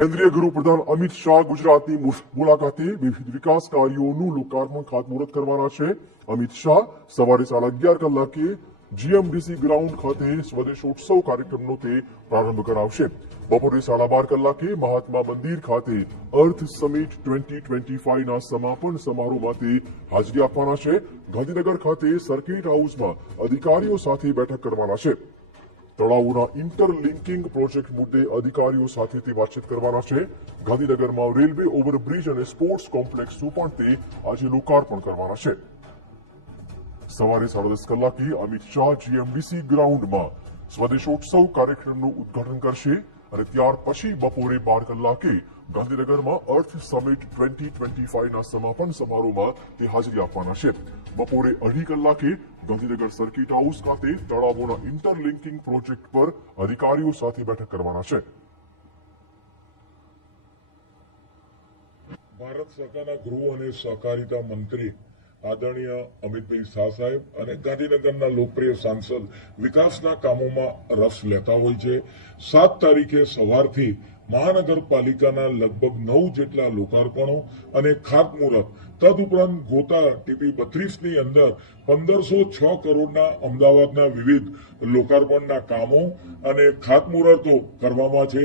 કેન્દ્રીય ગૃહપ્રધાન અમિત શાહ ગુજરાતની મુલાકાતે વિવિધ વિકાસ કાર્યોનું લોકાર્પણ ખાતમુહૂર્ત કરવાના છે. અમિત શાહ સવારે 11:30 કલાકે જીએમડીસી ગ્રાઉન્ડ ખાતે સ્વદેશોત્સવ કાર્યક્રમનો તે પ્રારંભ કરાવશે. બપોરે 12:30 કલાકે મહાત્મા મંદિર ખાતે અર્થ સમિટ 2025ના સમાપન સમારોહમાં તે હાજરી આપવાના છે. ગાંધીનગર ખાતે સર્કિટ હાઉસમાં અધિકારીઓ સાથે બેઠક કરવાના છે. તળાવોના ઇન્ટરલિંકિંગ પ્રોજેક્ટ મુદ્દે અધિકારીઓ સાથે તે વાતચીત કરવાના છે. ગાંધીનગરમાં રેલવે ઓવરબ્રિજ અને સ્પોર્ટ્સ કોમ્પ્લેક્સનું પણ તે આજે લોકાર્પણ કરવાના છે. સવારે 10:30 કલાકે અમિત શાહ જીએમડીસી ગ્રાઉન્ડમાં સ્વદેશોત્સવ કાર્યક્રમનું ઉદ્ઘાટન કરશે અને ત્યાર પછી બપોરે 12 કલાકે ગાંધીનગરમાં અર્થ સમિટ 2025ના સમાપન સમારોહમાં તે હાજરી આપવાના છે. બપોરે 2:30 કલાકે ગાંધીનગર સર્કિટ હાઉસ ખાતે તળાવોના ઇન્ટરલિંકિંગ પ્રોજેક્ટ પર અધિકારીઓ સાથે બેઠક કરવાના છે. ભારત સરકારના ગૃહ અને સહકારિતા મંત્રી આદરણીય અમિતભાઈ શાહ સાહેબ અને ગાંધીનગરના લોકપ્રિય સાંસદ વિકાસના કામોમાં રસ લેતા હોય છે. 7 તારીખે સવારથી મહાનગરપાલિકાના લગભગ 9 જેટલા લોકાર્પણો અને ખાતમુહૂર્ત, તદુપરાંત ગોતા ટીપી 32ની અંદર 1506 કરોડના અમદાવાદના વિવિધ લોકાર્પણના કામો અને ખાતમુહૂર્તો કરવામાં છે.